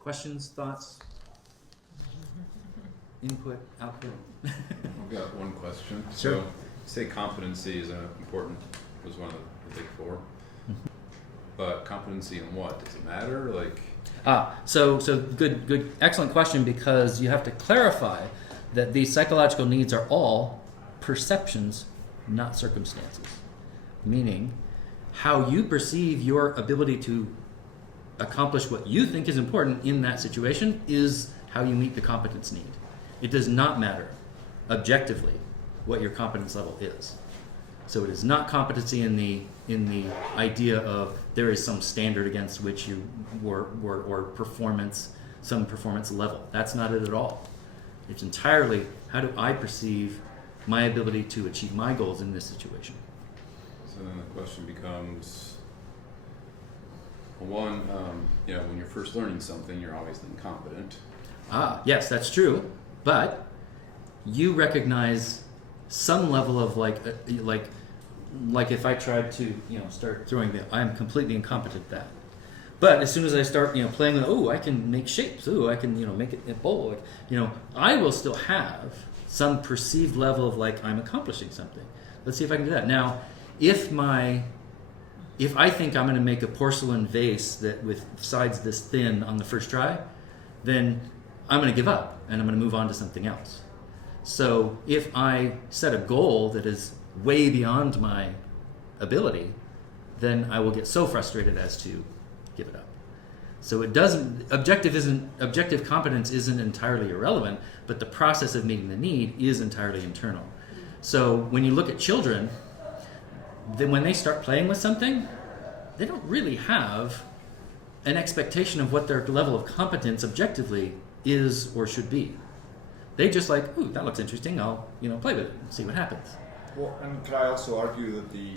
Questions, thoughts, input, output? I've got one question. Sure. So, you say competency is important, was one of the big four. But competency in what? Does it matter? So good, excellent question, because you have to clarify that these psychological needs are all perceptions, not circumstances. Meaning, how you perceive your ability to accomplish what you think is important in that situation is how you meet the competence need. It does not matter objectively what your competence level is. So it is not competency in the idea of there is some standard against which you or performance, some performance level. That's not it at all. It's entirely how do I perceive my ability to achieve my goals in this situation. So then the question becomes, well, one, when you're first learning something, you're always incompetent. Yes, that's true, but you recognize some level of like if I tried to start throwing I'm completely incompetent at that. But as soon as I start playing with I can make shapes, I can make it a bowl, I will still have some perceived level of I'm accomplishing something. Let's see if I can do that. Now, if I think I'm going to make a porcelain vase that with sides this thin on the first try, then I'm going to give up and I'm going to move on to something else. So if I set a goal that is way beyond my ability, then I will get so frustrated as to give it up. So objective competence isn't entirely irrelevant, but the process of meeting the need is entirely internal. So when you look at children, then when they start playing with something, they don't really have an expectation of what their level of competence objectively is or should be. They just that looks interesting, I'll play with it and see what happens. Well, and could I also argue that the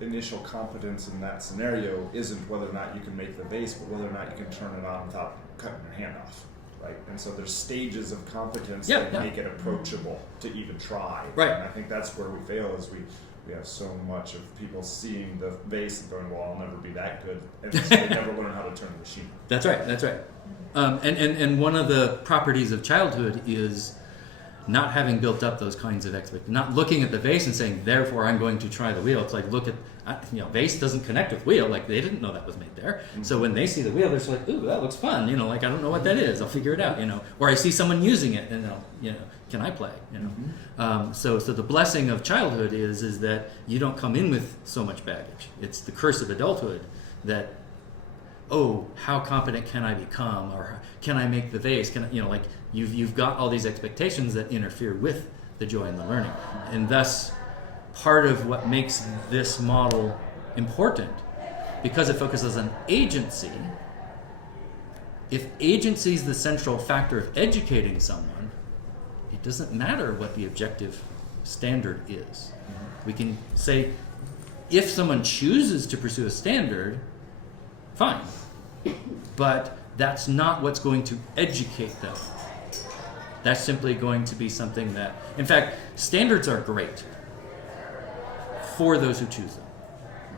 initial competence in that scenario isn't whether or not you can make the vase, but whether or not you can turn it on without cutting your hand off, right? And so there's stages of competence that make it approachable to even try. Right. And I think that's where we fail, is we have so much of people seeing the vase and going, well, I'll never be that good, and so they never learn how to turn the machine. That's right. And one of the properties of childhood is not having built up those kinds of expectations, not looking at the vase and saying, therefore I'm going to try the wheel. It's look at, vase doesn't connect with wheel. They didn't know that was made there. Mm-hmm. So when they see the wheel, they're just ooh, that looks fun. I don't know what that is. I'll figure it out, Or I see someone using it and can I play, Mm-hmm. So the blessing of childhood is that you don't come in with so much baggage. It's the curse of adulthood that, how competent can I become, or can I make the vase? Can I, you've got all these expectations that interfere with the joy and the learning, and thus part of what makes this model important, because it focuses on agency. If agency is the central factor of educating someone, it doesn't matter what the objective standard is. Mm-hmm. We can say if someone chooses to pursue a standard, fine, but that's not what's going to educate them. That's simply going to be something that, in fact, standards are great for those who choose them.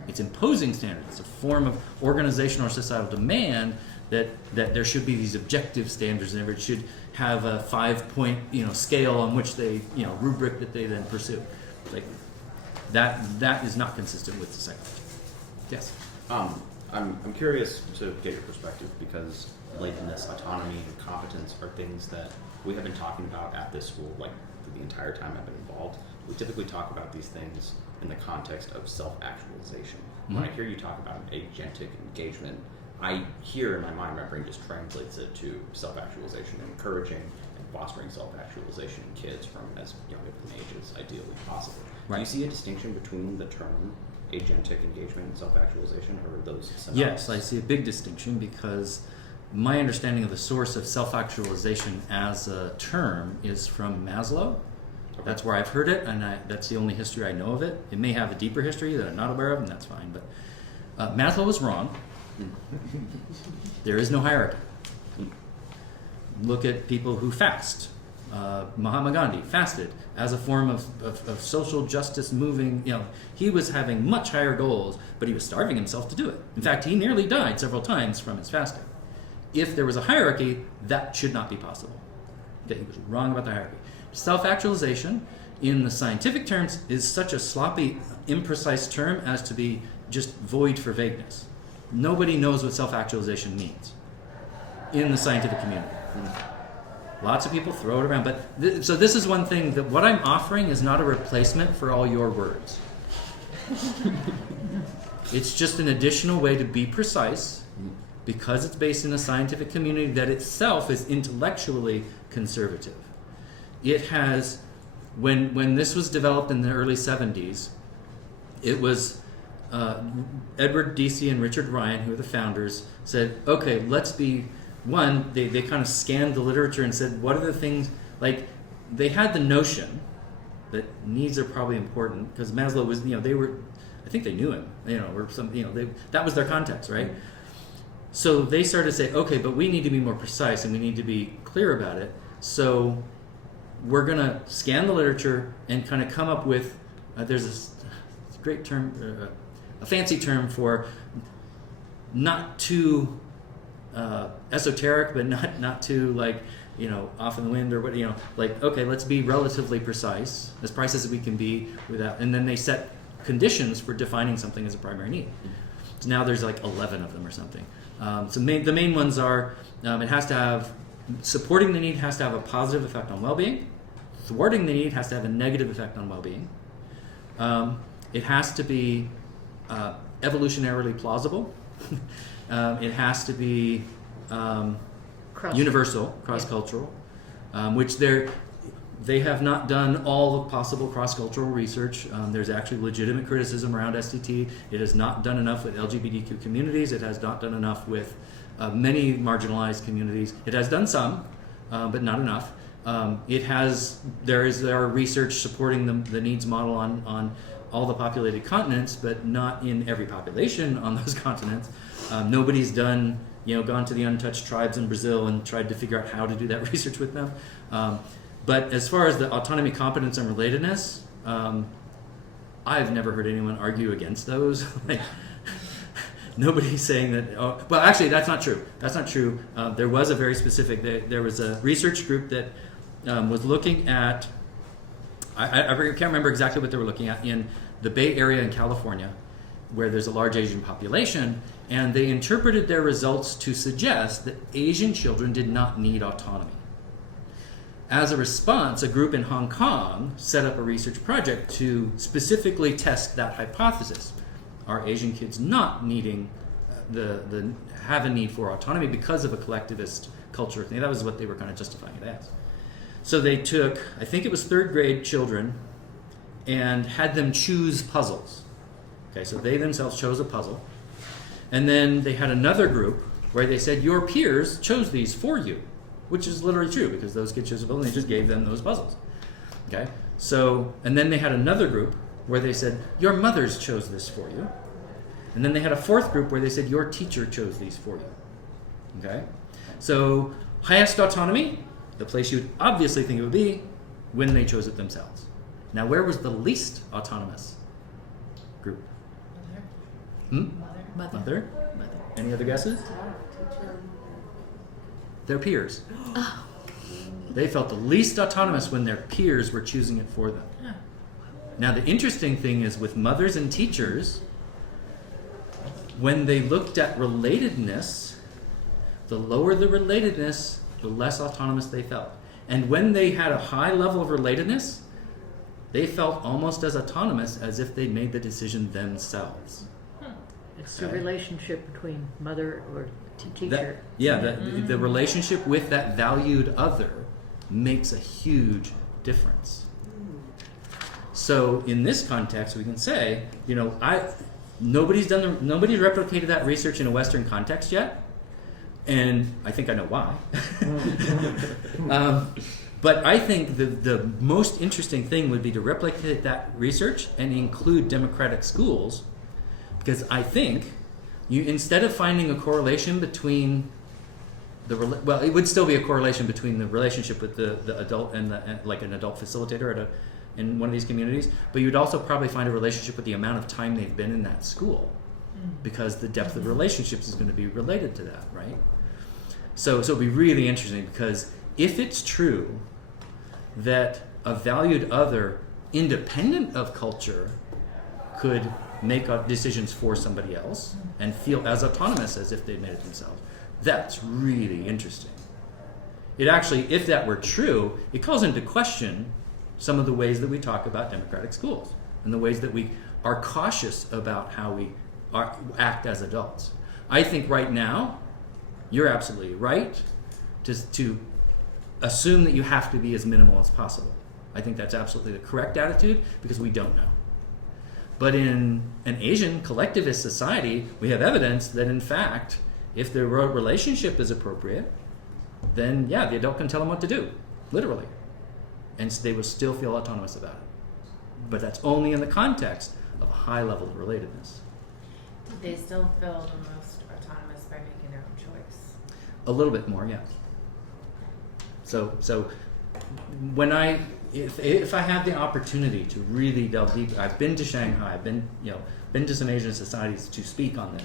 It's imposing standards. It's a form of organizational or societal demand that there should be these objective standards, and it should have a 5-point scale on which they rubric that they then pursue. That is not consistent with the psychology. Yes. I'm curious to get your perspective, because relatedness, autonomy, and competence are things that we have been talking about at this school for the entire time I've been involved. We typically talk about these things in the context of self-actualization. Mm-hmm. When I hear you talk about agentic engagement, I hear in my mind, my brain just translates it to self-actualization, encouraging and fostering self-actualization in kids from as young of an age as ideally possible. Right. Do you see a distinction between the term agentic engagement and self-actualization, or are those synonymous? Yes, I see a big distinction, because my understanding of the source of self-actualization as a term is from Maslow. Okay. That's where I've heard it, and that's the only history I know of it. It may have a deeper history that I'm not aware of, and that's fine, but Maslow was wrong. There is no hierarchy. Look at people who fast. Mahatma Gandhi fasted as a form of social justice moving. He was having much higher goals, but he was starving himself to do it. In fact, he nearly died several times from his fasting. if there was a hierarchy, that should not be possible. Okay, he was wrong about the hierarchy. Self-actualization, in the scientific terms, is such a sloppy, imprecise term as to be just void for vagueness. Nobody knows what self-actualization means in the scientific community. Lots of people throw it around, but so this is one thing that what I'm offering is not a replacement for all your words. It's just an additional way to be precise, because it's based in a scientific community that itself is intellectually conservative. It has, when this was developed in the early 70s, it was Edward Deasy and Richard Ryan, who are the founders, said, okay, let's be one. They kind of scanned the literature and said, what are the things, like, they had the notion that needs are probably important, because Maslow was, they were, I think they knew him, or some, that was their context, right? So they started to say, okay, but we need to be more precise and we need to be clear about it. So we're going to scan the literature and kind of come up with, there's this great term, a fancy term for not too esoteric, but not too off in the wind or what, okay, let's be relatively precise as we can be without, and then they set conditions for defining something as a primary need. So now there's 11 of them or something. So the main ones are, it has to have, supporting the need has to have a positive effect on well-being. Thwarting the need has to have a negative effect on well-being. It has to be evolutionarily plausible. It has to be universal, cross-cultural, which they have not done all the possible cross-cultural research. There's actually legitimate criticism around STT. It has not done enough with LGBTQ communities. It has not done enough with many marginalized communities. It has done some, but not enough. There are research supporting the needs model on all the populated continents, but not in every population on those continents. Nobody's gone to the untouched tribes in Brazil and tried to figure out how to do that research with them. But as far as the autonomy, competence, and relatedness, I've never heard anyone argue against those. Nobody's saying that. Oh, well, actually, that's not true. That's not true. There was a very specific. There was a research group that was looking at. I can't remember exactly what they were looking at in the Bay Area in California, where there's a large Asian population, and they interpreted their results to suggest that Asian children did not need autonomy. As a response, a group in Hong Kong set up a research project to specifically test that hypothesis. Are Asian kids not needing have a need for autonomy because of a collectivist culture? That was what they were kind of justifying it as. So they took, I think it was third grade children, and had them choose puzzles. Okay, so they themselves chose a puzzle. And then they had another group where they said, your peers chose these for you. Which is literally true, because those kids chose a puzzle and they just gave them those puzzles. Okay? So, and then they had another group where they said, your mothers chose this for you. And then they had a fourth group where they said, your teacher chose these for you. Okay? So, highest autonomy, the place you would obviously think it would be, when they chose it themselves. Now, where was the least autonomous group? Mother. Any other guesses? Their peers. Oh. They felt the least autonomous when their peers were choosing it for them. Oh. Now, the interesting thing is with mothers and teachers, when they looked at relatedness, the lower the relatedness, the less autonomous they felt. And when they had a high level of relatedness, they felt almost as autonomous as if they'd made the decision themselves. It's the relationship between mother or teacher. The relationship with that valued other makes a huge difference. So in this context, we can say, nobody's replicated that research in a Western context yet, and I think I know why. But I think the most interesting thing would be to replicate that research and include democratic schools, because I think you, instead of finding a correlation between it would still be a correlation between the relationship with the adult and like an adult facilitator in one of these communities, but you'd also probably find a relationship with the amount of time they've been in that school, because the depth of relationships is going to be related to that, right? So it'll be really interesting, because if it's true that a valued other, independent of culture, could make decisions for somebody else and feel as autonomous as if they'd made it themselves, that's really interesting. It actually, if that were true, it calls into question some of the ways that we talk about democratic schools and the ways that we are cautious about how we act as adults. I think right now, you're absolutely right to assume that you have to be as minimal as possible. I think that's absolutely the correct attitude, because we don't know. But in an Asian collectivist society, we have evidence that, in fact, if the relationship is appropriate, then yeah, the adult can tell them what to do, literally. And they will still feel autonomous about it. But that's only in the context of a high level of relatedness. They still feel the most autonomous by making their own choice. A little bit more, yes. So when if I have the opportunity to really delve deep, I've been to Shanghai, I've been to some Asian societies to speak on it,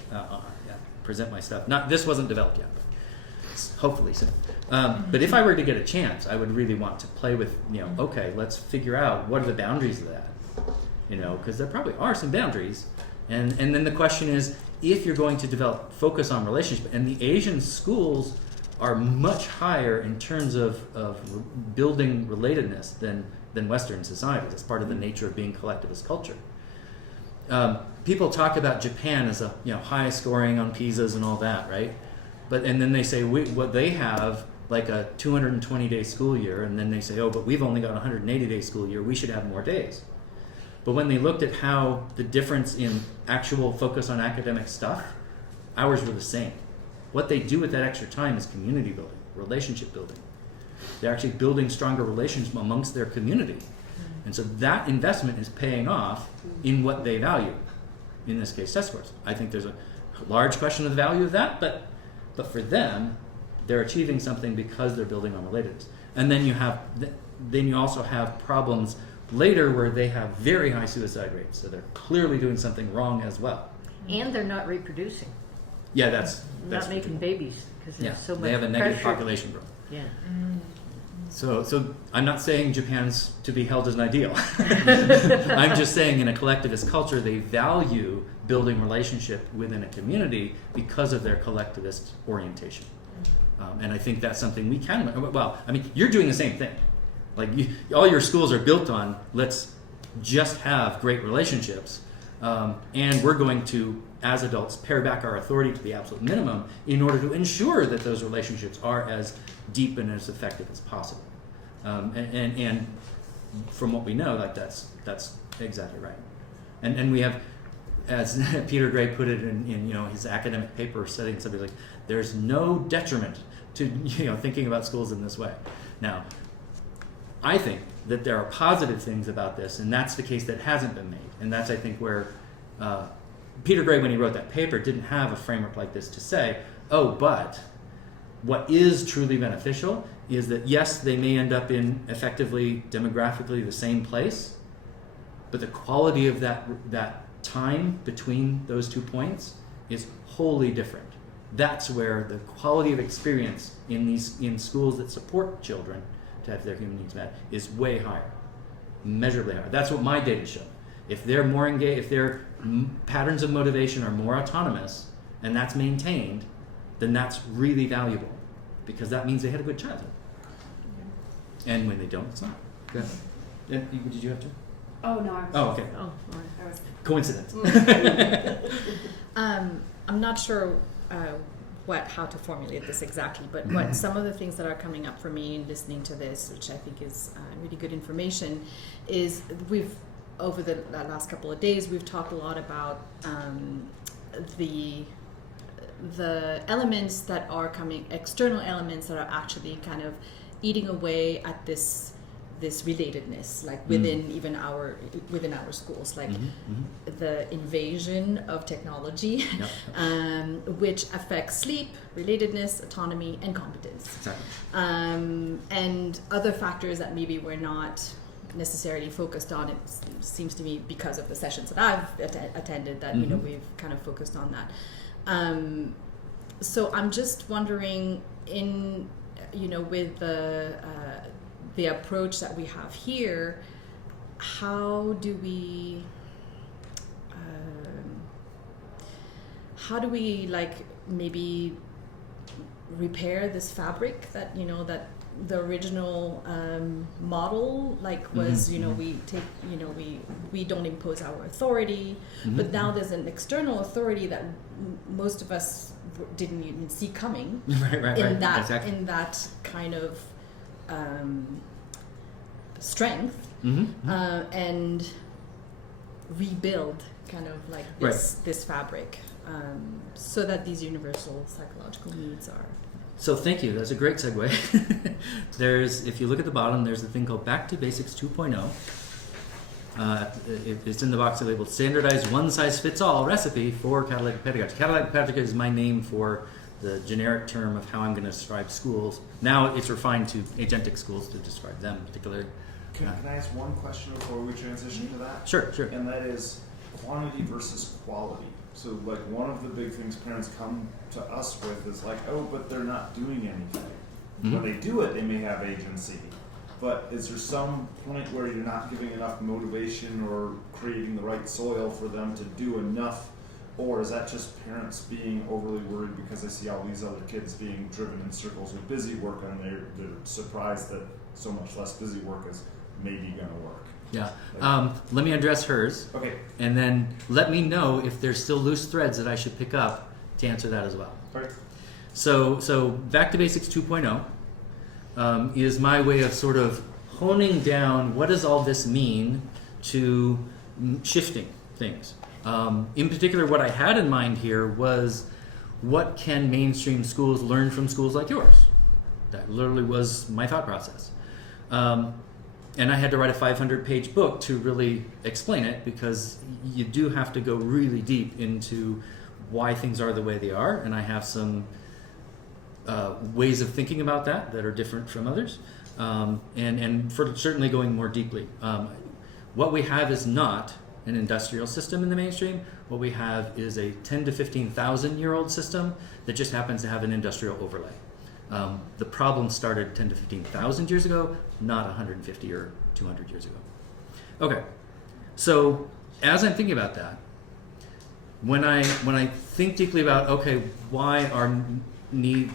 present my stuff. This wasn't developed yet, but hopefully soon. But if I were to get a chance, I would really want to play with, okay, let's figure out what are the boundaries of that, because there probably are some boundaries. And then the question is, if you're going to focus on relationship, and the Asian schools are much higher in terms of building relatedness than Western societies. It's part of the nature of being collectivist culture. People talk about Japan as a high scoring on PISAs and all that, right? And then they say what they have like a 220-day school year, and then they say, oh, but we've only got a 180-day school year. We should have more days. But when they looked at how the difference in actual focus on academic stuff, ours were the same. What they do with that extra time is community building, relationship building. They're actually building stronger relations amongst their community. And so that investment is paying off in what they value, in this case, test scores. I think there's a large question of the value of that, but for them, they're achieving something because they're building on relatedness. And then you also have problems later where they have very high suicide rates, so they're clearly doing something wrong as well. And they're not reproducing. Yeah, that's not making babies, because there's so much they have a negative pressure. population growth. Yeah. So I'm not saying Japan's to be held as an ideal. I'm just saying in a collectivist culture, they value building relationship within a community because of their collectivist orientation. And I think that's something we can, you're doing the same thing. Like all your schools are built on, let's just have great relationships. And we're going to, as adults, pare back our authority to the absolute minimum in order to ensure that those relationships are as deep and as effective as possible. And from what we know, that's exactly right. And we have, as Peter Gray put it in his academic paper studying something like, there's no detriment to thinking about schools in this way. Now, I think that there are positive things about this, and that's the case that hasn't been made. And that's, I think, where Peter Gray, when he wrote that paper, didn't have a framework like this to say, oh, but what is truly beneficial is that, yes, they may end up in effectively, demographically the same place, but the quality of that time between those 2 points is wholly different. That's where the quality of experience in schools that support children to have their human needs met is way higher, measurably higher. That's what my data show. If they're more engaged, if their patterns of motivation are more autonomous, and that's maintained, then that's really valuable, because that means they had a good childhood. And when they don't, it's not. Go ahead. Did you have to? Oh no. Okay. Oh, all right. I was. Coincidence. I'm not sure how to formulate this exactly, but what some of the things that are coming up for me in listening to this, which I think is really good information, is over the last couple of days we've talked a lot about the elements that are coming, external elements that are actually kind of eating away at this relatedness, like within even our schools, like the invasion of technology, which affects sleep, relatedness, autonomy, and competence. Exactly. And other factors that maybe we're not necessarily focused on. It seems to me, because of the sessions that I've attended, that we've kind of focused on that. so I'm just wondering, in with the approach that we have here, how do we like maybe repair this fabric that that the original model was we take we don't impose our authority, but now there's an external authority that most of us didn't even see coming right, in that exactly. in that kind of strength, and rebuild kind of like this fabric, so that these universal psychological needs are. So thank you. That's a great segue. If you look at the bottom, there's a thing called Back to Basics 2.0. It's in the box labeled Standardized One-Size-Fits-All Recipe for Catalytic Pedagogy. Catalytic Pedagogy is my name for the generic term of how I'm going to describe schools. Now it's refined to agentic schools to describe them particularly. Can I ask one question before we transition to that? Sure. And that is quantity versus quality. So like one of the big things parents come to us with is like, oh, but they're not doing anything. When they do it, they may have agency. But is there some point where you're not giving enough motivation or creating the right soil for them to do enough? Or is that just parents being overly worried because they see all these other kids being driven in circles with busy work and they're surprised that so much less busy work is maybe going to work? Yeah. Let me address hers. Okay. And then let me know if there's still loose threads that I should pick up to answer that as well. All right. So Back to Basics 2.0 is my way of sort of honing down what does all this mean to shifting things. In particular, what I had in mind here was what can mainstream schools learn from schools like yours? That literally was my thought process. And I had to write a 500-page book to really explain it, because you do have to go really deep into why things are the way they are, and I have some ways of thinking about that are different from others, and for certainly going more deeply. What we have is not an industrial system in the mainstream. What we have is a 10 to 15,000 year old system that just happens to have an industrial overlay. The problem started 10 to 15,000 years ago, not 150 or 200 years ago. Okay, so as I'm thinking about that, when I think deeply about, okay, why are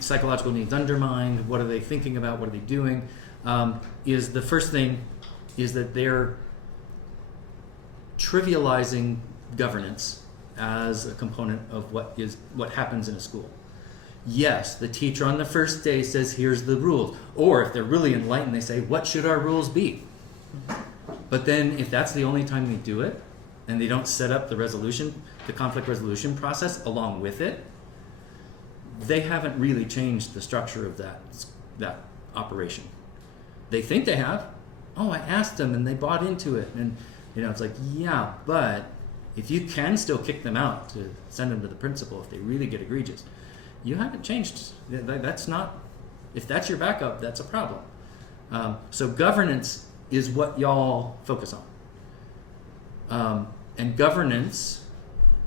psychological needs undermined? What are they thinking about? What are they doing? Is the first thing is that they're trivializing governance as a component of what happens in a school. Yes, the teacher on the first day says, here's the rules. Or if they're really enlightened, they say, what should our rules be? But then if that's the only time they do it, and they don't set up the conflict resolution process along with it, they haven't really changed the structure of that operation. They think they have. Oh, I asked them and they bought into it. And it's like, yeah, but if you can still kick them out to send them to the principal if they really get egregious, you haven't changed. That's not, if that's your backup, that's a problem. So governance is what y'all focus on. And governance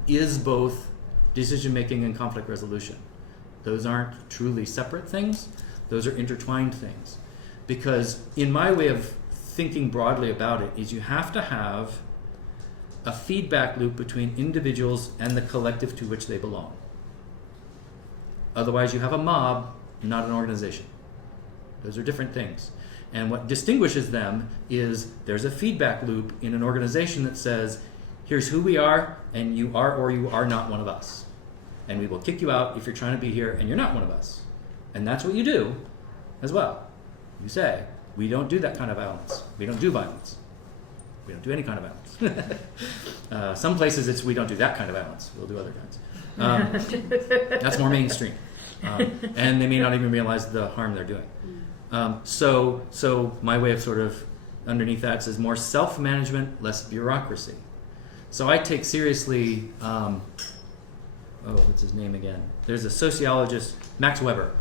is both decision making and conflict resolution. Those aren't truly separate things. Those are intertwined things. Because in my way of thinking broadly about it is you have to have a feedback loop between individuals and the collective to which they belong. Otherwise, you have a mob, not an organization. Those are different things. And what distinguishes them is there's a feedback loop in an organization that says, here's who we are, and you are or you are not one of us. And we will kick you out if you're trying to be here and you're not one of us. And that's what you do as well. You say, we don't do that kind of violence. We don't do violence. We don't do any kind of violence. Some places it's we don't do that kind of violence. We'll do other kinds. That's more mainstream. And they may not even realize the harm they're doing. So my way of sort of underneath that says more self-management, less bureaucracy. So I take seriously, what's his name again? There's a sociologist, Max Weber.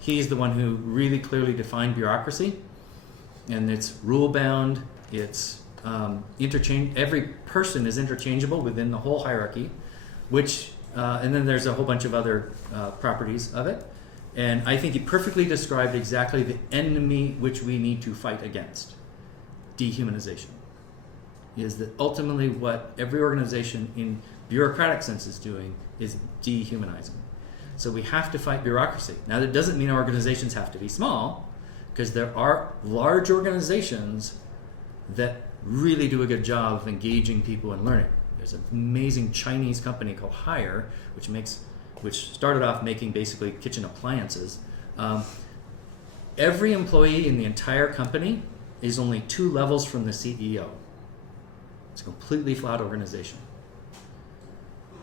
He's the one who really clearly defined bureaucracy. And it's rule-bound, it's interchange. Every person is interchangeable within the whole hierarchy, which And then there's a whole bunch of other properties of it. And I think he perfectly described exactly the enemy which we need to fight against. Dehumanization. Is that ultimately what every organization in bureaucratic sense is doing is dehumanizing. So we have to fight bureaucracy. Now that doesn't mean organizations have to be small, because there are large organizations that really do a good job of engaging people in learning. There's an amazing Chinese company called Haier, which started off making basically kitchen appliances. Every employee in the entire company is only 2 levels from the CEO. It's a completely flat organization.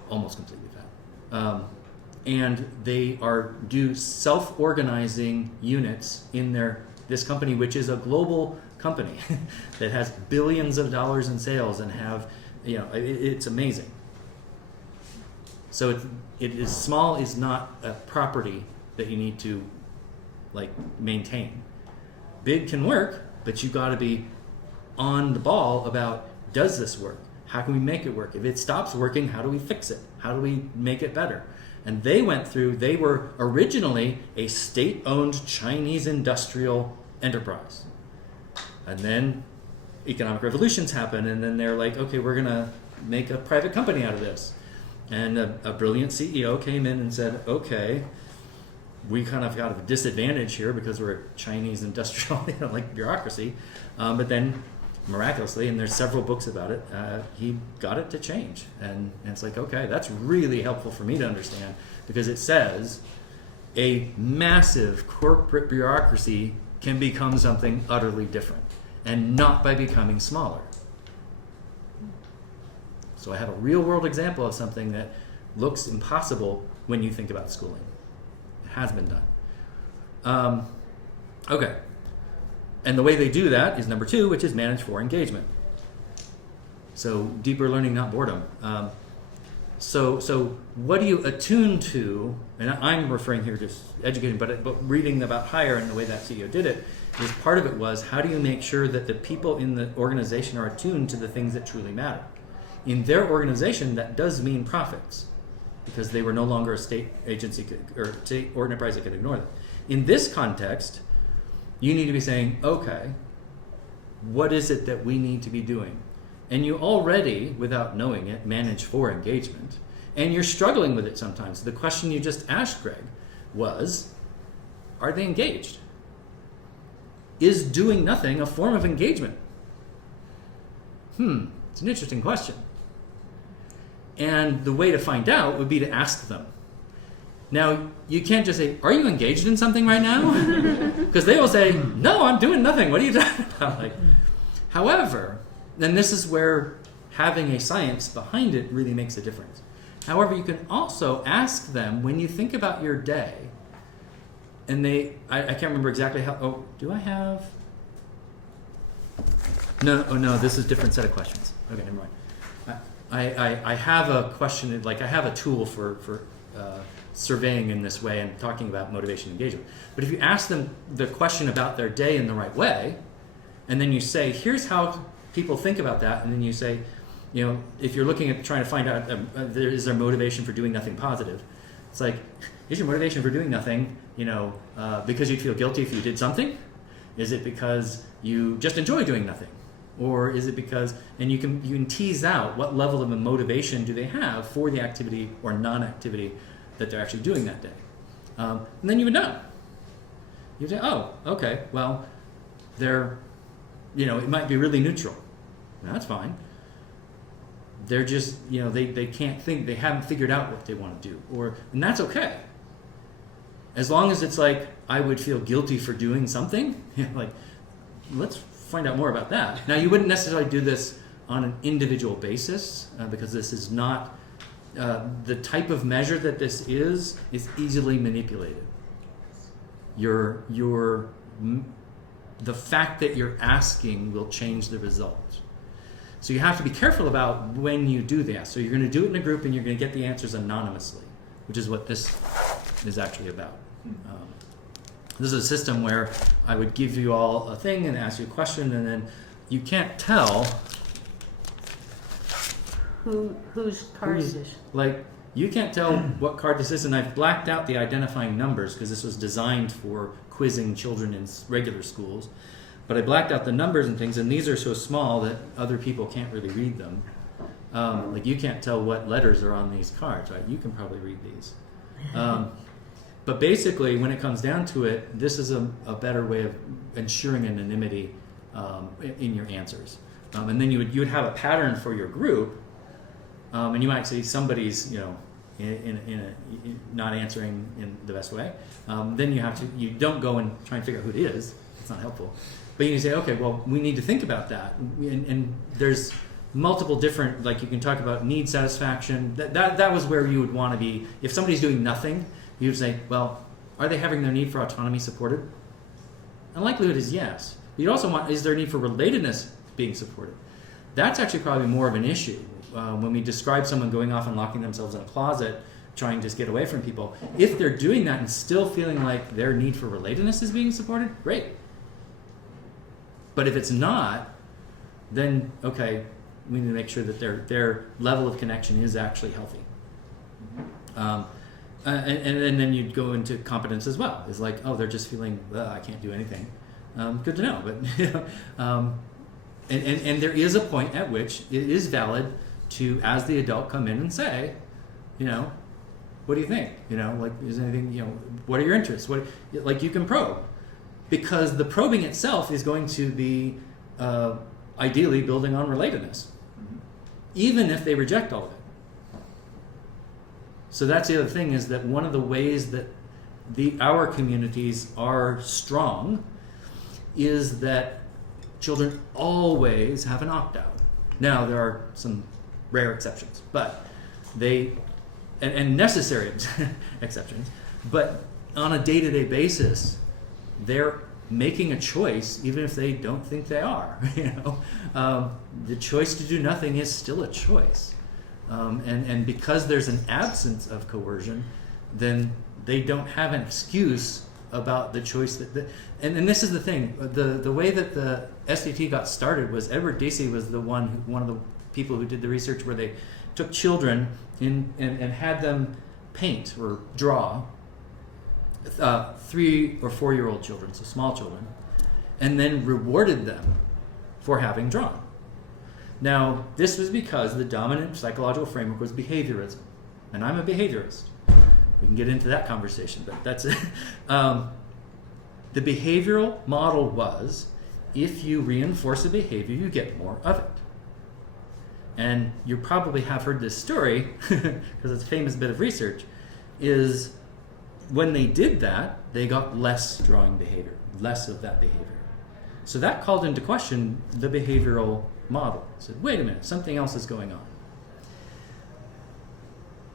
Almost completely flat. And they do self-organizing units in this company, which is a global company that has billions of dollars in sales and it's amazing. So it is small is not a property that you need to maintain. Big can work, but you got to be on the ball about, does this work? How can we make it work? If it stops working, how do we fix it? How do we make it better? And they were originally a state-owned Chinese industrial enterprise. And then economic revolutions happened, and then they're like, okay, we're going to make a private company out of this. And a brilliant CEO came in and said, okay, we kind of got a disadvantage here because we're a Chinese industrial, bureaucracy. But then miraculously, and there's several books about it, he got it to change. And it's like, okay, that's really helpful for me to understand, because it says a massive corporate bureaucracy can become something utterly different, and not by becoming smaller. So I have a real world example of something that looks impossible when you think about schooling. It has been done. Okay. And the way they do that is number 2, which is manage for engagement. So deeper learning, not boredom. So what do you attune to? And I'm referring here to educating, but reading about Haier and the way that CEO did it, is part of it was, how do you make sure that the people in the organization are attuned to the things that truly matter? In their organization, that does mean profits, because they were no longer a state agency or state or enterprise that could ignore them. In this context, you need to be saying, okay, what is it that we need to be doing? And you already, without knowing it, manage for engagement. And you're struggling with it sometimes. The question you just asked, Greg, was, are they engaged? Is doing nothing a form of engagement? It's an interesting question. And the way to find out would be to ask them. Now, you can't just say, are you engaged in something right now? Because they will say, no, I'm doing nothing. What are you talking about? However, and this is where having a science behind it really makes a difference. However, you can also ask them, when you think about your day, and I can't remember exactly how, do I have? No, this is a different set of questions. Okay, never mind. I have a question, I have a tool for surveying in this way and talking about motivation and engagement. But if you ask them the question about their day in the right way, and then you say, here's how people think about that, and then you say, if you're looking at trying to find out, is there motivation for doing nothing positive? It's like, is your motivation for doing nothing, because you'd feel guilty if you did something? Is it because you just enjoy doing nothing? Or is it because, and you can tease out what level of motivation do they have for the activity or non-activity that they're actually doing that day. And then you would know. You say, oh, okay, well, they're, it might be really neutral. That's fine. They're just, they can't think, they haven't figured out what they want to do. And that's okay. As long as it's like, I would feel guilty for doing something, let's find out more about that. Now, you wouldn't necessarily do this on an individual basis, because this is not, the type of measure that this is easily manipulated. The fact that you're asking will change the result. So you have to be careful about when you do that. So you're going to do it in a group, and you're going to get the answers anonymously, which is what this is actually about. This is a system where I would give you all a thing and ask you a question, and then you can't tell whose card it is. you can't tell what card this is, and I've blacked out the identifying numbers because this was designed for quizzing children in regular schools. But I blacked out the numbers and things, and these are so small that other people can't really read them. Like you can't tell what letters are on these cards, right? You can probably read these. But basically, when it comes down to it, this is a better way of ensuring anonymity in your answers. And then you would have a pattern for your group, and you might say somebody's not answering in the best way. Then you don't go and try and figure out who it is. It's not helpful. But you say, okay, well, we need to think about that. And there's multiple different, like you can talk about need satisfaction. That was where you would want to be. If somebody's doing nothing, you would say, well, are they having their need for autonomy supported? And likelihood is yes. But you'd also want, is their need for relatedness being supported? That's actually probably more of an issue. When we describe someone going off and locking themselves in a closet, trying to just get away from people, if they're doing that and still feeling like their need for relatedness is being supported, great. But if it's not, then okay, we need to make sure that their level of connection is actually healthy. And then you'd go into competence as well. It's like, oh, they're just feeling, I can't do anything. Good to know. But and there is a point at which it is valid to, as the adult, come in and say, what do you think? Like, is there anything, what are your interests? Like, you can probe. Because the probing itself is going to be ideally building on relatedness, even if they reject all of it. So that's the other thing, is that one of the ways that our communities are strong is that children always have an opt-out. Now, there are some rare exceptions, but and necessary exceptions, but on a day-to-day basis, they're making a choice even if they don't think they are. The choice to do nothing is still a choice, and because there's an absence of coercion, then they don't have an excuse about the choice and this is the thing. The way that the SDT got started was Edward Dacey was one of the people who did the research where they took children and had them paint or draw 3 or 4 year old children, so small children, and then rewarded them for having drawn. Now, this was because the dominant psychological framework was behaviorism, and I'm a behaviorist. We can get into that conversation, but that's it. The behavioral model was, if you reinforce a behavior, you get more of it. And you probably have heard this story, because it's a famous bit of research, is when they did that, they got less drawing behavior, less of that behavior. So that called into question the behavioral model. It said, wait a minute, something else is going on.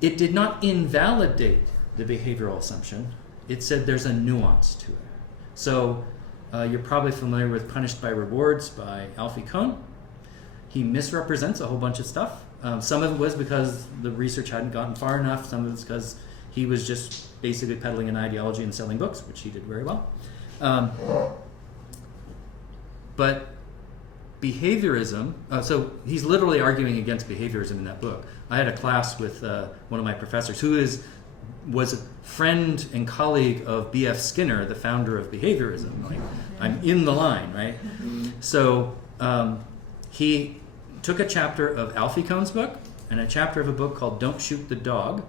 It did not invalidate the behavioral assumption. It said there's a nuance to it. So you're probably familiar with Punished by Rewards by Alfie Kohn. He misrepresents a whole bunch of stuff. Some of it was because the research hadn't gotten far enough. Some of it's because he was just basically peddling an ideology and selling books, which he did very well. But behaviorism, so he's literally arguing against behaviorism in that book. I had a class with one of my professors who was a friend and colleague of B.F. Skinner, the founder of behaviorism. Like, I'm in the line, right? So he took a chapter of Alfie Kohn's book and a chapter of a book called Don't Shoot the Dog,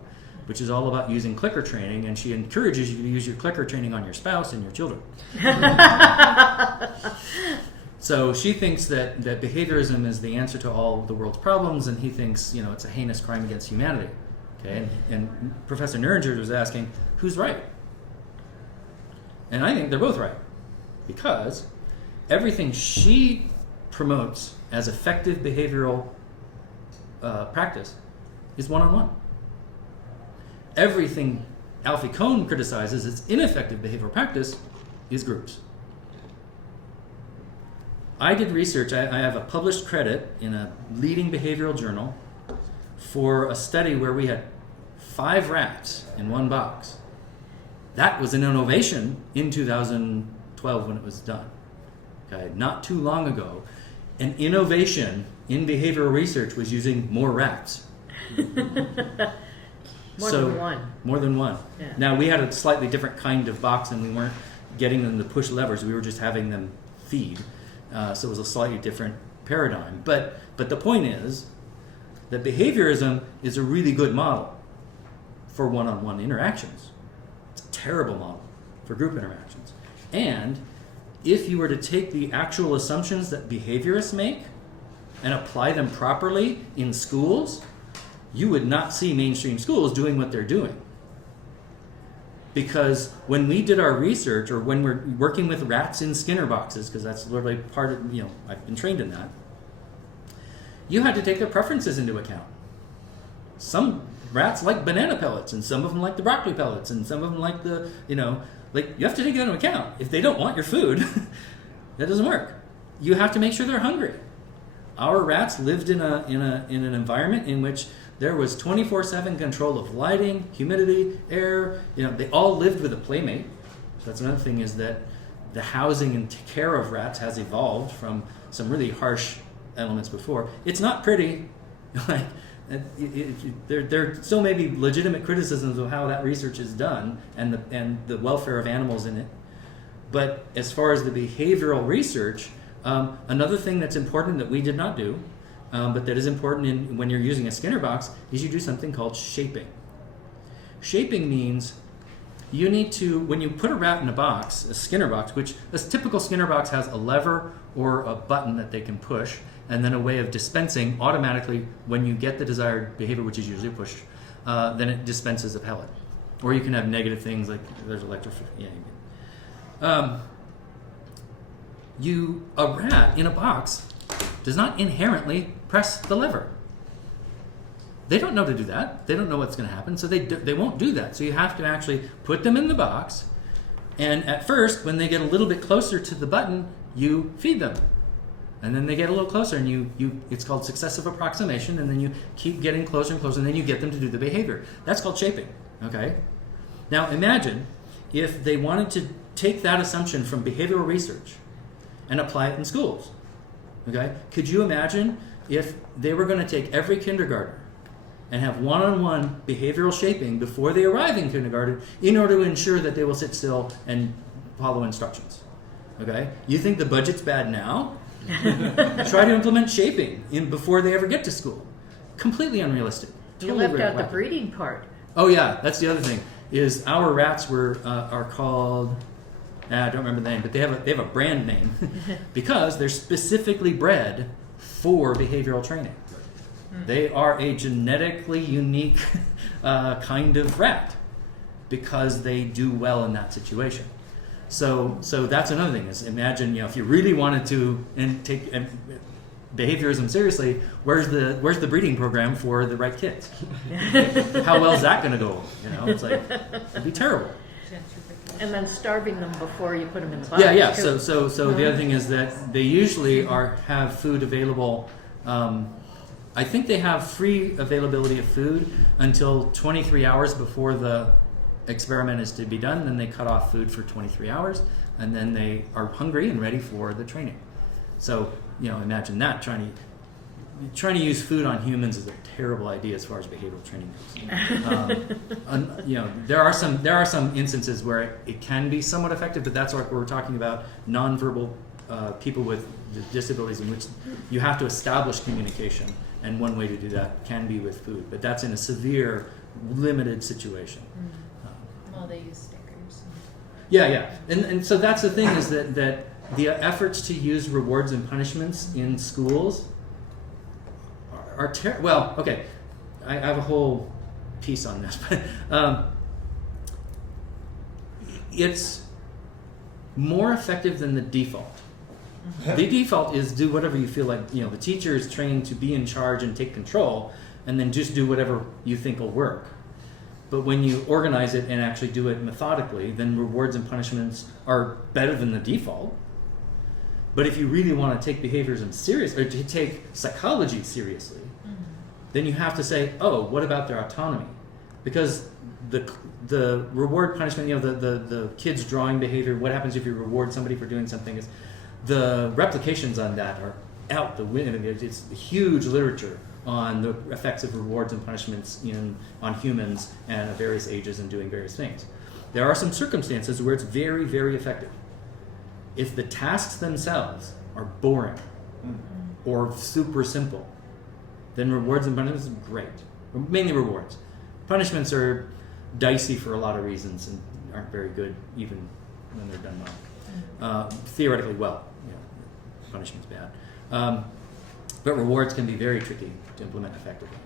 which is all about using clicker training, and she encourages you to use your clicker training on your spouse and your children. So she thinks that behaviorism is the answer to all the world's problems, and he thinks, it's a heinous crime against humanity. Okay, and Professor Nuringer was asking, who's right? And I think they're both right, because everything she promotes as effective behavioral practice is one-on-one. Everything Alfie Kohn criticizes as ineffective behavioral practice is groups. I did research. I have a published credit in a leading behavioral journal for a study where we had 5 rats in one box. That was an innovation in 2012 when it was done. Okay, not too long ago, an innovation in behavioral research was using more rats. More than one. More than one. Yeah. Now, we had a slightly different kind of box, and we weren't getting them to push levers. We were just having them feed. So it was a slightly different paradigm. But the point is that behaviorism is a really good model for one-on-one interactions. It's a terrible model for group interactions. And if you were to take the actual assumptions that behaviorists make and apply them properly in schools, you would not see mainstream schools doing what they're doing. Because when we did our research, or when we're working with rats in Skinner boxes, because that's literally part of, I've been trained in that, you had to take their preferences into account. Some rats like banana pellets, and some of them like the broccoli pellets, and some of them like the, you have to take that into account. If they don't want your food, that doesn't work. You have to make sure they're hungry. Our rats lived in an environment in which there was 24/7 control of lighting, humidity, air. They all lived with a playmate. So that's another thing, is that the housing and care of rats has evolved from some really harsh elements before. It's not pretty. There still may be legitimate criticisms of how that research is done and the welfare of animals in it. But as far as the behavioral research, another thing that's important that we did not do, but that is important when you're using a Skinner box, is you do something called shaping. Shaping means you need to, when you put a rat in a box, a Skinner box, which a typical Skinner box has a lever or a button that they can push, and then a way of dispensing automatically when you get the desired behavior, which is usually push, then it dispenses a pellet. Or you can have negative things like there's electrification. A rat in a box does not inherently press the lever. They don't know to do that. They don't know what's going to happen, so they won't do that. So you have to actually put them in the box, and at first, when they get a little bit closer to the button, you feed them. And then they get a little closer, and it's called successive approximation, and then you keep getting closer and closer, and then you get them to do the behavior. That's called shaping, okay? Now imagine if they wanted to take that assumption from behavioral research and apply it in schools, okay? Could you imagine if they were going to take every kindergartner and have one-on-one behavioral shaping before they arrive in kindergarten in order to ensure that they will sit still and follow instructions, okay? You think the budget's bad now? Try to implement shaping before they ever get to school. Completely unrealistic. You Totally left out the wacky. breeding part. Oh yeah, that's the other thing. Is our rats are called? I don't remember the name, but they have a brand name because they're specifically bred for behavioral training. They are a genetically unique kind of rat because they do well in that situation. So that's another thing. Is imagine if you really wanted to take behaviorism seriously, where's the breeding program for the right kids? How well is that going to go? It's like it'd be terrible. And then starving them before you put them in the box. Yeah. too. So the other thing is that they usually have food available. I think they have free availability of food until 23 hours before the experiment is to be done. Then they cut off food for 23 hours, and then they are hungry and ready for the training. So imagine that trying to use food on humans is a terrible idea as far as behavioral training goes. There are some instances where it can be somewhat effective, but that's what we're talking about: nonverbal people with disabilities, in which you have to establish communication, and one way to do that can be with food, but that's in a severe, limited situation. Well, they use stickers. Yeah, and so that's the thing, is that the efforts to use rewards and punishments in schools are well, okay, I have a whole piece on this, but it's more effective than the default. The default is do whatever you feel like. The teacher is trained to be in charge and take control, and then just do whatever you think will work. But when you organize it and actually do it methodically, then rewards and punishments are better than the default. But if you really want to take behaviorism serious, or to take psychology seriously, then you have to say, oh, what about their autonomy? Because the reward punishment, the kids drawing behavior, what happens if you reward somebody for doing something, is the replications on that are out the window. It's huge literature on the effects of rewards and punishments on humans and at various ages and doing various things. There are some circumstances where it's very, very effective. If the tasks themselves are boring or super simple, then rewards and punishments are great. Mainly rewards. Punishments are dicey for a lot of reasons and aren't very good even when they're done well. Theoretically well, punishment's bad. But rewards can be very tricky to implement effectively.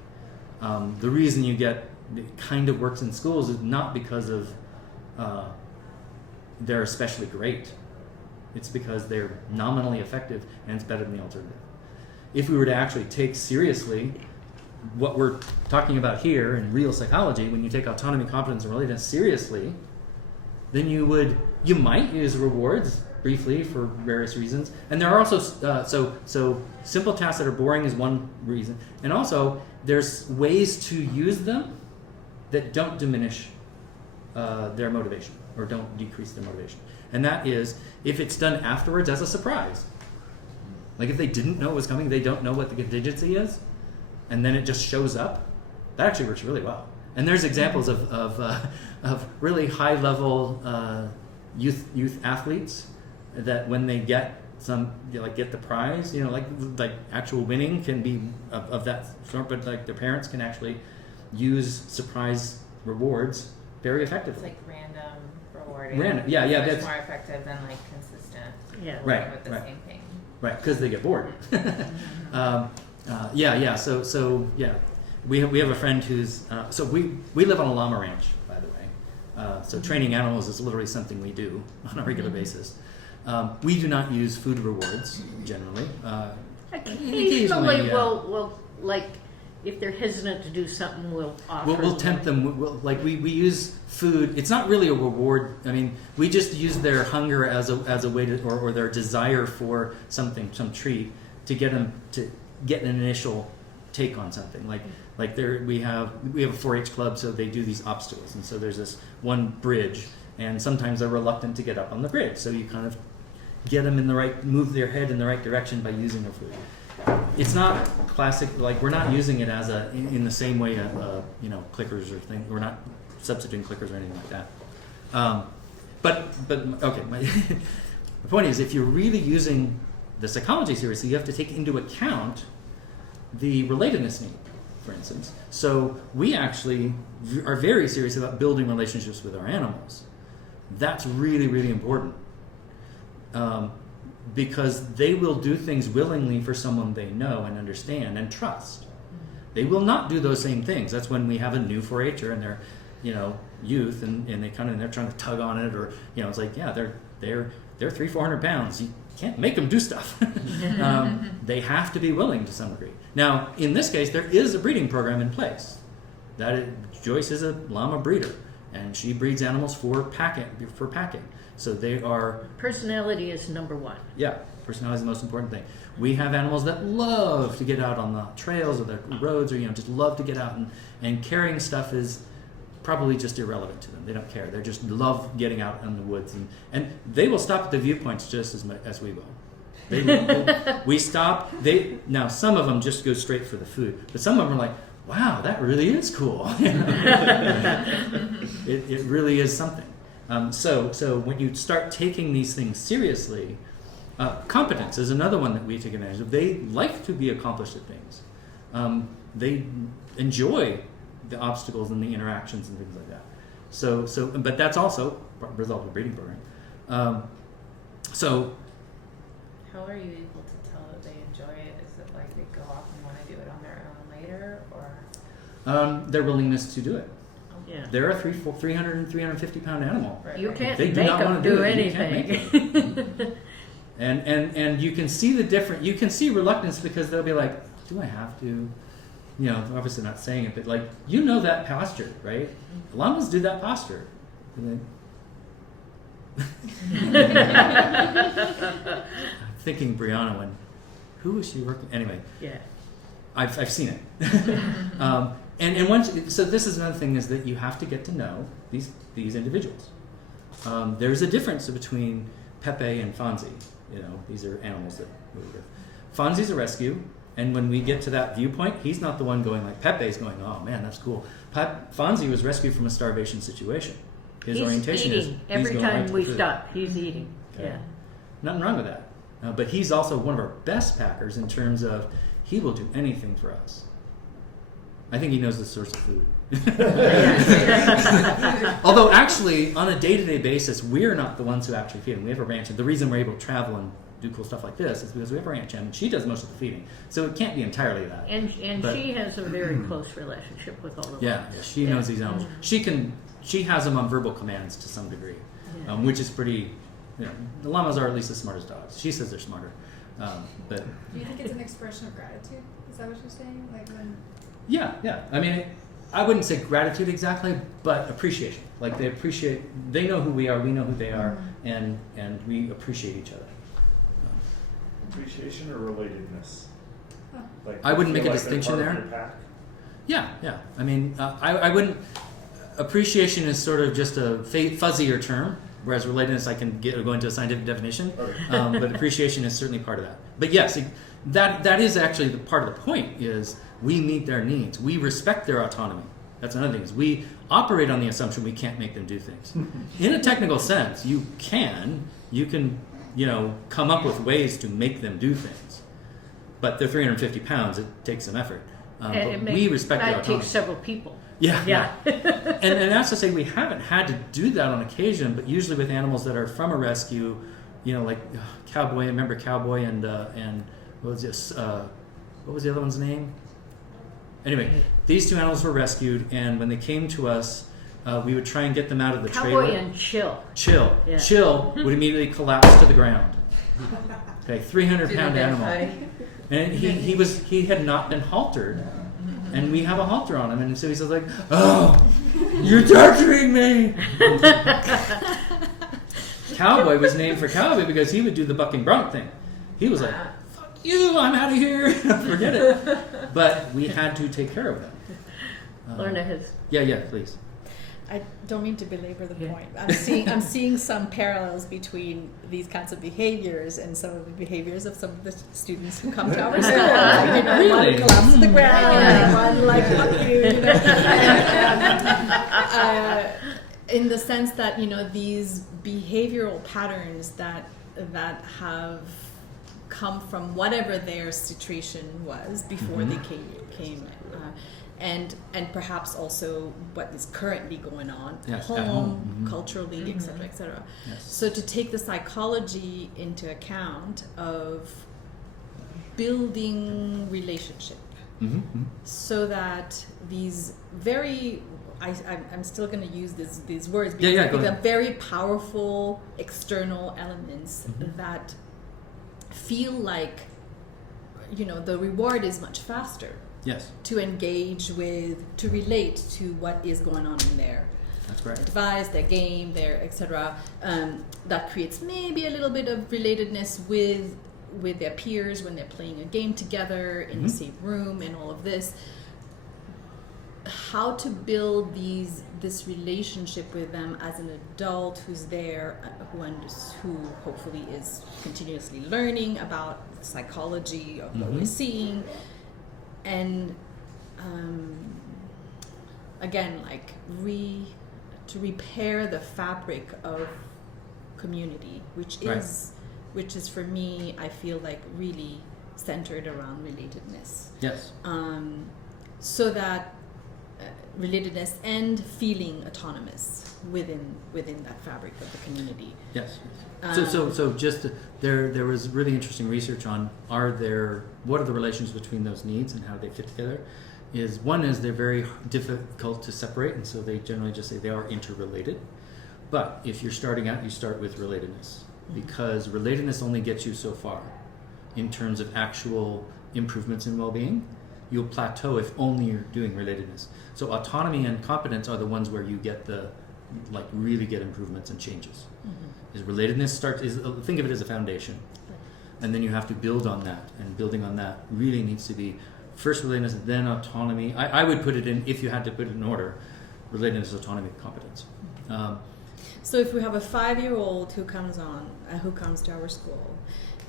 The reason it kind of works in schools is not because of they're especially great. It's because they're nominally effective and it's better than the alternative. If we were to actually take seriously what we're talking about here in real psychology, when you take autonomy, competence, and relatedness seriously, then you might use rewards briefly for various reasons. And there are also so simple tasks that are boring is one reason, and also there's ways to use them that don't diminish their motivation or don't decrease their motivation. And that is if it's done afterwards as a surprise. Like if they didn't know it was coming, they don't know what the contingency is, and then it just shows up, that actually works really well. And there's examples of really high level youth athletes that when they get get the prize, like actual winning can be of that sort, but like their parents can actually use surprise rewards very effectively. It's like random rewarding. Yeah, Much that's more effective than like consistent. Yeah. Right, With the right. same thing. Right, because they get bored. So we have a friend who's so we live on a llama ranch, by the way. So training animals is literally something we do on a regular basis. We do not use food rewards generally. Occasionally, yeah. we'll like if they're hesitant to do something, we'll offer. We'll tempt them. We use food. It's not really a reward. I mean, we just use their hunger as a way to, or their desire for something, some treat, to get them to get an initial take on something. Like we have a 4-H club, so they do these obstacles, and so there's this one bridge, and sometimes they're reluctant to get up on the bridge. So you kind of get them move their head in the right direction by using their food. It's not classic, like we're not using it as in the same way, clickers or thing. We're not substituting clickers or anything like that. But okay, the point is, if you're really using the psychology seriously, you have to take into account the relatedness need, for instance. So we actually are very serious about building relationships with our animals. That's really, really important. Because they will do things willingly for someone they know and understand and trust. They will not do those same things. That's when we have a new 4-H'er and they're, youth and they're trying to tug on it, or it's like, yeah, they're 300-400 pounds. You can't make them do stuff. They have to be willing to some degree. Now, in this case, there is a breeding program in place. Joyce is a llama breeder, and she breeds animals for packing. So they are... Personality is number one. Yeah, personality is the most important thing. We have animals that love to get out on the trails or the roads, or just love to get out, and carrying stuff is probably just irrelevant to them. They don't care. They just love getting out in the woods, and they will stop at the viewpoints just as much as we will. We stop. Now some of them just go straight for the food, but some of them are like, wow, that really is cool. It really is something. So when you start taking these things seriously, competence is another one that we take advantage of. They like to be accomplished at things. They enjoy the obstacles and the interactions and things like that. But that's also a result of the breeding program. How are you able to tell that they enjoy it? Is it like they go off and want to do it on their own later, or their willingness to do it. Yeah. They're a 300 and 350 pound animal. Right, You right. can't They make do not them want to do do it. You can't anything. And you can see the different. You can see reluctance because they'll be like, "Do I have to?" Obviously not saying it, but that posture, right? Llamas do that posture. And I'm thinking Brianna who was she working? Anyway, Yeah. I've seen it. And once, so this is another thing, is that you have to get to know these individuals. There's a difference between Pepe and Fonzie. These are animals that we live with. Fonzie's a rescue, and when we get to that viewpoint, he's not the one going like Pepe's going, oh man, that's cool. Fonzie was rescued from a starvation situation. His He's orientation eating. is he's Every going right time to we the food. stop, he's eating. Okay. Yeah. Nothing wrong with that. But he's also one of our best packers in terms of he will do anything for us. I think he knows the source of food. Although actually, on a day-to-day basis, we're not the ones who actually feed him. We have a ranch, and the reason we're able to travel and do cool stuff like this is because we have a ranch, and she does most of the feeding. So it can't be entirely that. And But- she has a very close relationship with all of Yeah, us. she knows these animals. She has them on verbal commands to some degree, Yeah. which is pretty. The llamas are at least as smart as dogs. She says they're smarter, but Do you think it's an expression of gratitude? Is that what you're saying? Like when yeah. I mean, I wouldn't say gratitude exactly, but appreciation. Like they know who we are, we know who they are, and we appreciate each other. Appreciation or relatedness? Huh. Like, I wouldn't feel make a like they're distinction part of there. your pack? Yeah. I mean, I wouldn't. Appreciation is sort of just a fuzzier term, whereas relatedness I can go into a scientific definition. Okay. But appreciation is certainly part of that. But yes, that is actually the part of the point. Is we meet their needs, we respect their autonomy. That's another thing. Is we operate on the assumption we can't make them do things. In a technical sense, you can come up with ways to make them do things. But they're 350 pounds. It takes some effort. And But we respect their that autonomy. takes several people. Yeah. and that's to say we haven't had to do that on occasion, but usually with animals that are from a rescue, like Cowboy. Remember Cowboy and what was this? What was the other one's name? Anyway, these two animals were rescued, and when they came to us, we would try and get them out of the trailer. Cowboy and Chill. Chill. Yeah. Chill would immediately collapse to the ground. Okay, 300-pound animal, and he had not been haltered. And we have a halter on him, and so he says like, "Oh, you're torturing me." Cowboy was named for Cowboy because he would do the bucking bronc thing. He was like, "Fuck you, I'm out of here." Forget it. But we had to take care of them. Lorna has. Yeah, please. I don't mean to belabor the Yeah. point. I'm seeing some parallels between these kinds of behaviors and some of the behaviors of some of the students who come to our school. Like, one collapse to the ground, and one like fuck you. In the sense that these behavioral patterns that have come from whatever their situation was before they came. And perhaps also what is currently going on Yes, at at home, home. culturally, etc., etc. Yes. So to take the psychology into account of building relationship, so that these very, I'm still going to use these words because Yeah, go they're ahead. very powerful external elements that feel like the reward is much faster. Yes, To engage with, to relate to what is going on in their that's correct. device, their game, their etc. That creates maybe a little bit of relatedness with their peers when they're playing a game together in the same room and all of this. How to build this relationship with them as an adult who's there, who hopefully is continuously learning about the psychology of what we're seeing. And again, like to repair the fabric of community, which is for me, I feel like really centered around relatedness. Yes. So that relatedness and feeling autonomous within that fabric of the community. Yes. So just there was really interesting research on what are the relations between those needs and how they fit together. One is they're very difficult to separate, and so they generally just say they are interrelated. But if you're starting out, you start with relatedness, because relatedness only gets you so far in terms of actual improvements in well-being. You'll plateau if only you're doing relatedness. So autonomy and competence are the ones where you get really get improvements and changes. Is relatedness think of it as a foundation, and then you have to build on that, and building on that really needs to be first relatedness, then autonomy. I would put it in, if you had to put it in order, relatedness, autonomy, competence. So if we have a 5-year-old who comes to our school,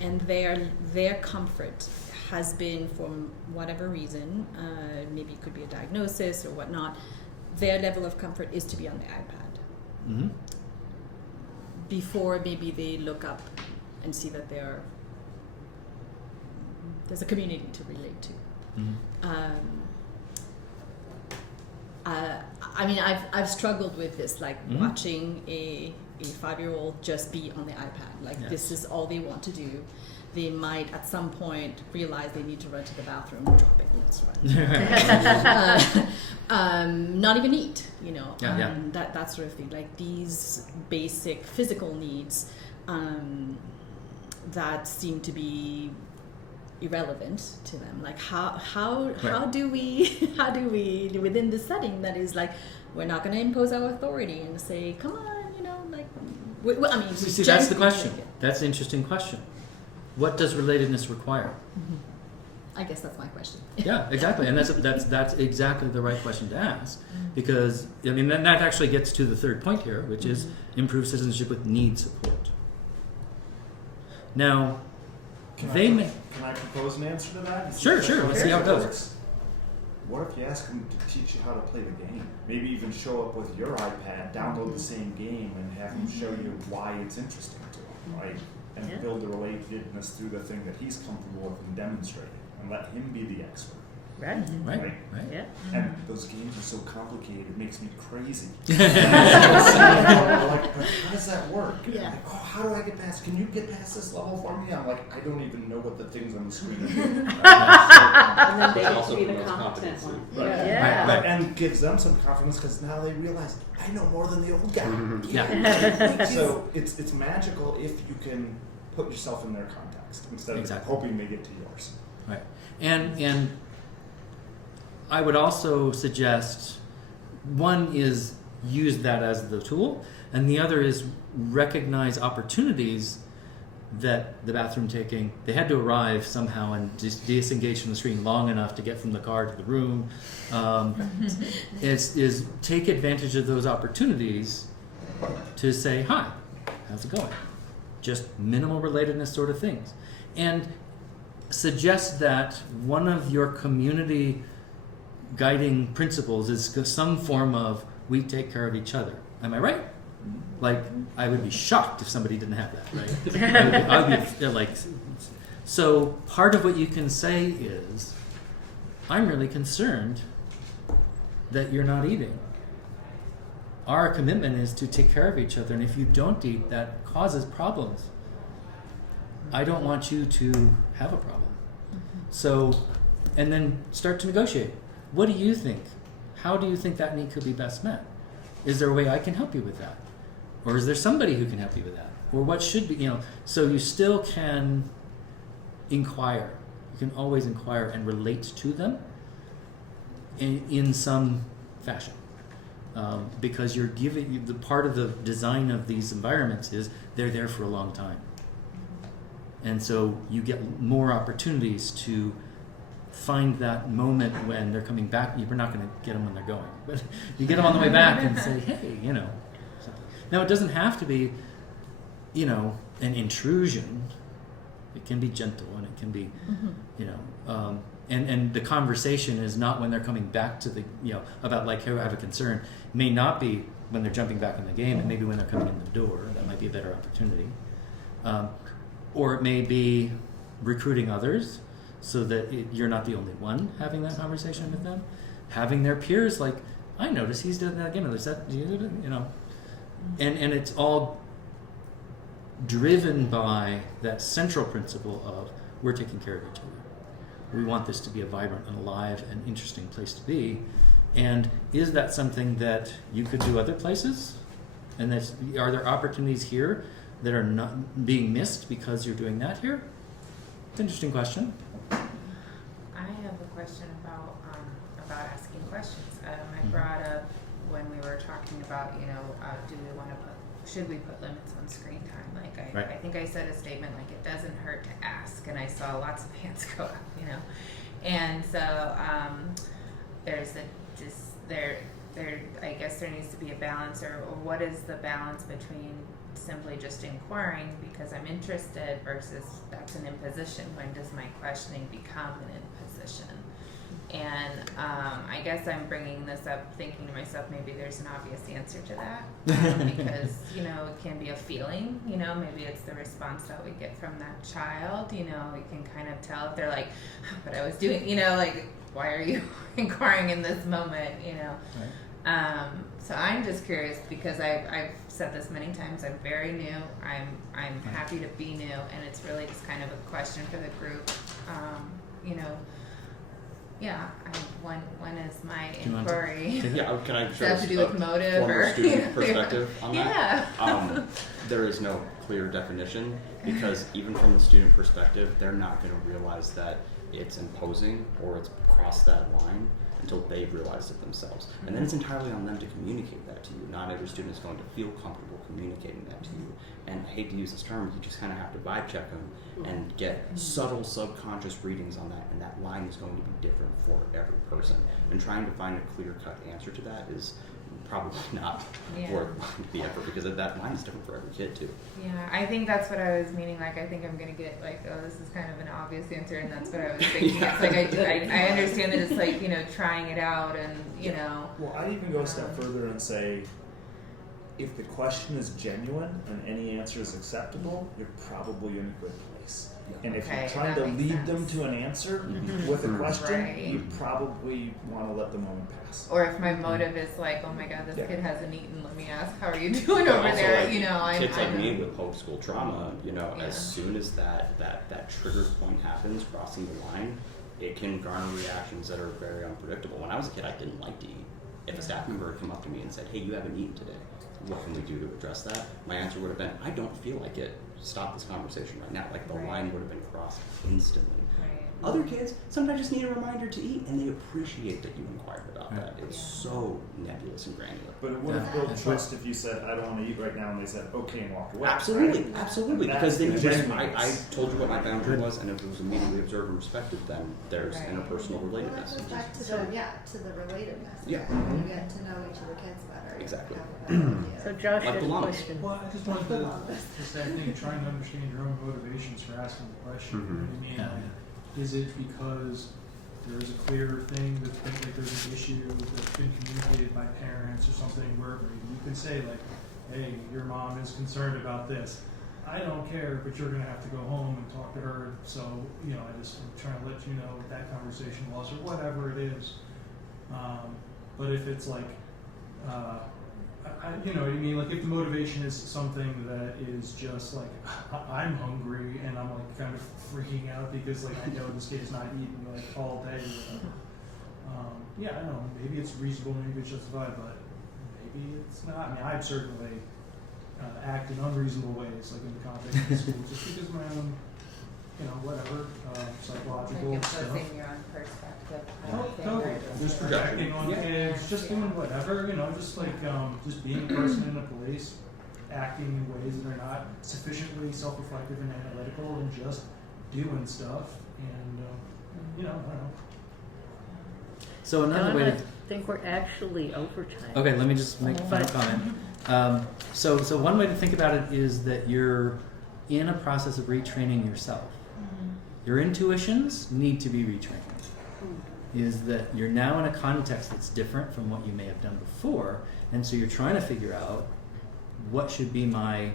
and their comfort has been, for whatever reason, maybe it could be a diagnosis or whatnot, their level of comfort is to be on the iPad. Mm-hmm. Before maybe they look up and see that there's a community to relate to. Mm-hmm. I mean, I've struggled with this, like watching a 5-year-old just be on the iPad. Like this is all they want to do. They might at some point realize they need to run to the bathroom, drop it, and let's run. Not even eat, that sort of thing. Like these basic physical needs that seem to be irrelevant to them. Like how do we within this setting that is like, we're not going to impose our authority and say, come on, I mean, see that's the question. That's an interesting question. What does relatedness require? I guess that's my question. Yeah, exactly, and that's exactly the right question to ask, because I mean that actually gets to the third point here, which is improve citizenship with need support. Now, Can I propose an answer to that? Sure. Let's see how it goes. What if you ask them to teach you how to play the game? Maybe even show up with your iPad, download the same game, and have him show you why it's interesting to him, right? And build the relatedness through the thing that he's comfortable with and demonstrating, and let him be the expert. Right. Right. Yeah. And those games are so complicated, it makes me crazy. Like, but how does that work? Yeah. Like, oh, how do I get past? Can you get past this level for me? I'm like, I don't even know what the things on the screen are. And then they Which get also to be the promotes competent competency. one. Right. Yeah. Right. And gives them some confidence because now they realize I know more than the old guy. Yeah. So it's magical if you can put yourself in their context instead of hoping they get to yours. Right. And I would also suggest one is use that as the tool, and the other is recognize opportunities that the bathroom taking, they had to arrive somehow and disengage from the screen long enough to get from the car to the room. Is take advantage of those opportunities to say, hi, how's it going? Just minimal relatedness sort of things. And suggest that one of your community guiding principles is some form of we take care of each other. Am I right? Like, I would be shocked if somebody didn't have that, right? I would be like, so part of what you can say is, I'm really concerned that you're not eating. Our commitment is to take care of each other, and if you don't eat, that causes problems. I don't want you to have a problem. So, and then start to negotiate. What do you think? How do you think that need could be best met? Is there a way I can help you with that? Or is there somebody who can help you with that? Or what should be, so you still can inquire. You can always inquire and relate to them in some fashion. Because you're giving, the part of the design of these environments is they're there for a long time. And so you get more opportunities to find that moment when they're coming back. You're not going to get them when they're going, but you get them on the way back and say, hey, something. Now it doesn't have to be, an intrusion. It can be gentle and it can be, and the conversation is not when they're coming back to the, about like, hey, I have a concern. It may not be when they're jumping back in the game. It may be when they're coming in the door. That might be a better opportunity. Or it may be recruiting others so that you're not the only one having that conversation with them. Having their peers like, I noticed he's doing that again. Is that, and it's all driven by that central principle of we're taking care of each other. We want this to be a vibrant and alive and interesting place to be. And is that something that you could do other places? And are there opportunities here that are not being missed because you're doing that here? It's an interesting question. I have a question about asking questions. I brought up when we were talking about, should we put limits on screen time? Like I think I said a statement like it doesn't hurt to ask, and I saw lots of hands go up, And so I guess there needs to be a balance, or what is the balance between simply just inquiring because I'm interested versus that's an imposition. When does my questioning become an imposition? And I guess I'm bringing this up thinking to myself, maybe there's an obvious answer to that, because, you know, it can be a feeling, you know, maybe it's the response that we get from that child, you know, we can kind of tell if they're like, but I was doing, you know, like, why are you inquiring in this moment, you know? Right. So I'm just curious because I've said this many times, I'm very new, I'm happy to be new, and it's really just kind of a question for the group, you know. Yeah, when is my inquiry? Yeah, can I does that have to do with motive or student perspective on that? Yeah. There is no clear definition because even from the student perspective, they're not going to realize that it's imposing or it's crossed that line until they've realized it themselves. And then it's entirely on them to communicate that to you. Not every student is going to feel comfortable communicating that to you. And I hate to use this term, you just kind of have to vibe check them and get subtle subconscious readings on that, and that line is going to be different for every person. And trying to find a clear-cut answer to that is probably not worth the effort because that line is different for every kid too. Yeah, I think that's what I was meaning. Like, I think I'm gonna get like, oh, this is kind of an obvious answer, and that's what I was thinking. It's like I understand that it's like, you know, trying it out, and you know. Well, I'd even go a step further and say, if the question is genuine and any answer is acceptable, you're probably in a good place. And if you're trying to lead them to an answer with a question, you probably want to let the moment pass. Or if my motive is like, oh my God, this kid hasn't eaten, let me ask, how are you doing over there? Like, you know, kids like me with homeschool trauma, you know, as soon as that trigger point happens, crossing the line, it can garner reactions that are very unpredictable. When I was a kid, I didn't like to eat. If a staff member had come up to me and said, hey, you haven't eaten today, what can we do to address that? My answer would have been, I don't feel like it. Stop this conversation right now. Like the line would have been crossed instantly. Other kids sometimes just need a reminder to eat, and they appreciate that you inquired about that. It's so nebulous and granular. But it would have built trust if you said, I don't want to eat right now, and they said, okay, and walked away. Absolutely, right? absolutely. Because then I told you what my boundary was, and if it was immediately observed and respected, then there's interpersonal relatedness. Well, that goes back to the relatedness. Yeah. When you get to know each of the kids better. Exactly. So Josh Like has a belonging. question. Well, I just wanted to say, I think trying to understand your own motivations for asking the question. I mean, like, is it because there's a clear thing that like there's an issue that's been communicated by parents or something where you can say like, hey, your mom is concerned about this. I don't care, but you're going to have to go home and talk to her. So, you know, I'm trying to let you know what that conversation was or whatever it is. But if it's like, you know what I mean? Like if the motivation is something that is just like, I'm hungry and I'm like kind of freaking out because like I know this kid's not eating like all day. Yeah, I don't know. Maybe it's reasonable, maybe it's justified, but maybe it's not. I mean, I've certainly act in unreasonable ways, like in the context of the school, just because of my own, you know, whatever, psychological like stuff. imposing your own perspective. Totally. Just projecting on kids, just doing whatever, you know, just like just being a person in a place, acting in ways that are not sufficiently self-reflective and analytical, and just doing stuff, and you know, I don't know. So another way to I think we're actually over time. Okay, let me just make a final comment. So one way to think about it is that you're in a process of retraining yourself. Your intuitions need to be retrained. Is that you're now in a context that's different from what you may have done before, and so you're trying to figure out what should be my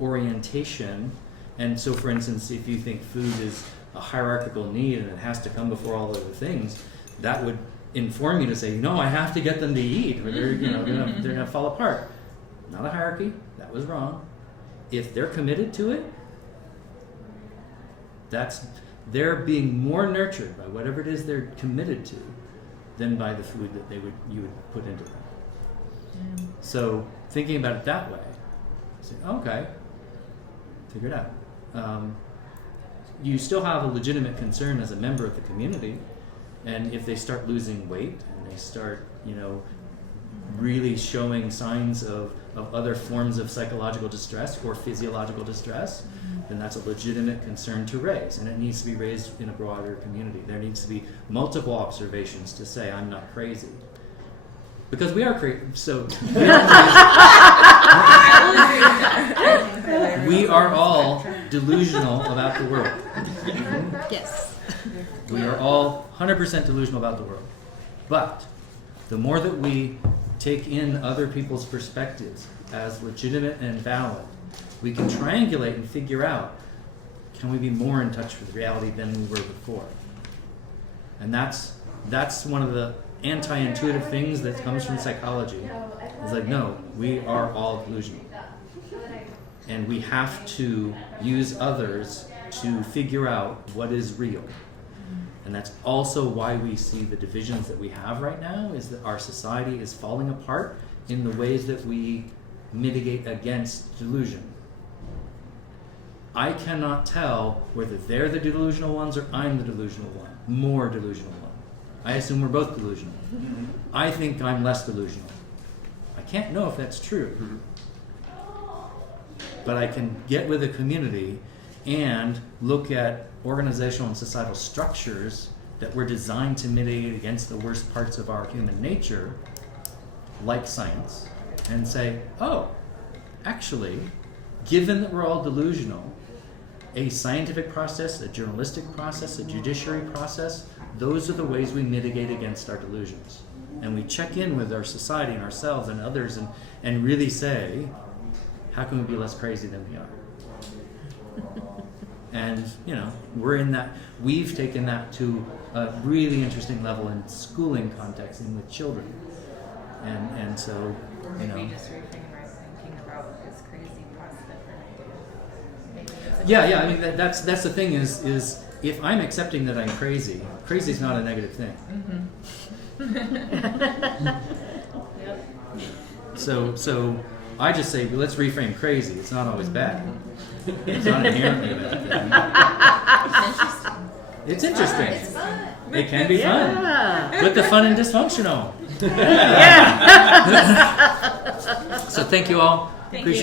orientation. And so, for instance, if you think food is a hierarchical need and it has to come before all other things, that would inform you to say, no, I have to get them to eat, or they're they're gonna fall apart. Not a hierarchy. That was wrong. If they're committed to it, they're being more nurtured by whatever it is they're committed to than by the food that you would put into them. So thinking about it that way, say, okay, figure it out. You still have a legitimate concern as a member of the community, and if they start losing weight and they start, really showing signs of other forms of psychological distress or physiological distress, then that's a legitimate concern to raise, and it needs to be raised in a broader community. There needs to be multiple observations to say, I'm not crazy. because we are creative. So we are all delusional about the world. Yes. We are all 100% delusional about the world. But the more that we take in other people's perspectives as legitimate and valid, we can triangulate and figure out, can we be more in touch with reality than we were before? And that's one of the anti-intuitive things that comes from psychology. It's like, no, we are all delusional. And we have to use others to figure out what is real. And that's also why we see the divisions that we have right now, is that our society is falling apart in the ways that we mitigate against delusion. I cannot tell whether they're the delusional ones or I'm the delusional one, more delusional one. I assume we're both delusional. I think I'm less delusional. I can't know if that's true. But I can get with a community and look at organizational and societal structures that were designed to mitigate against the worst parts of our human nature, like science, and say, oh, actually, given that we're all delusional, a scientific process, a journalistic process, a judiciary process, those are the ways we mitigate against our delusions. And we check in with our society and ourselves and others and really say, how can we be less crazy than we are? And, we're in that, we've taken that to a really interesting level in schooling context and with children. And so, Maybe just reframe our thinking about is crazy positive or negative. Yeah, I mean, that's the thing is if I'm accepting that I'm crazy is not a negative thing. Yep. So I just say, let's reframe crazy. It's not always bad. It's not inherently a bad thing. It's interesting. It's fun. It can be fun. Yeah. Put the fun in dysfunctional. Yeah. So thank you all. Thank Appreciate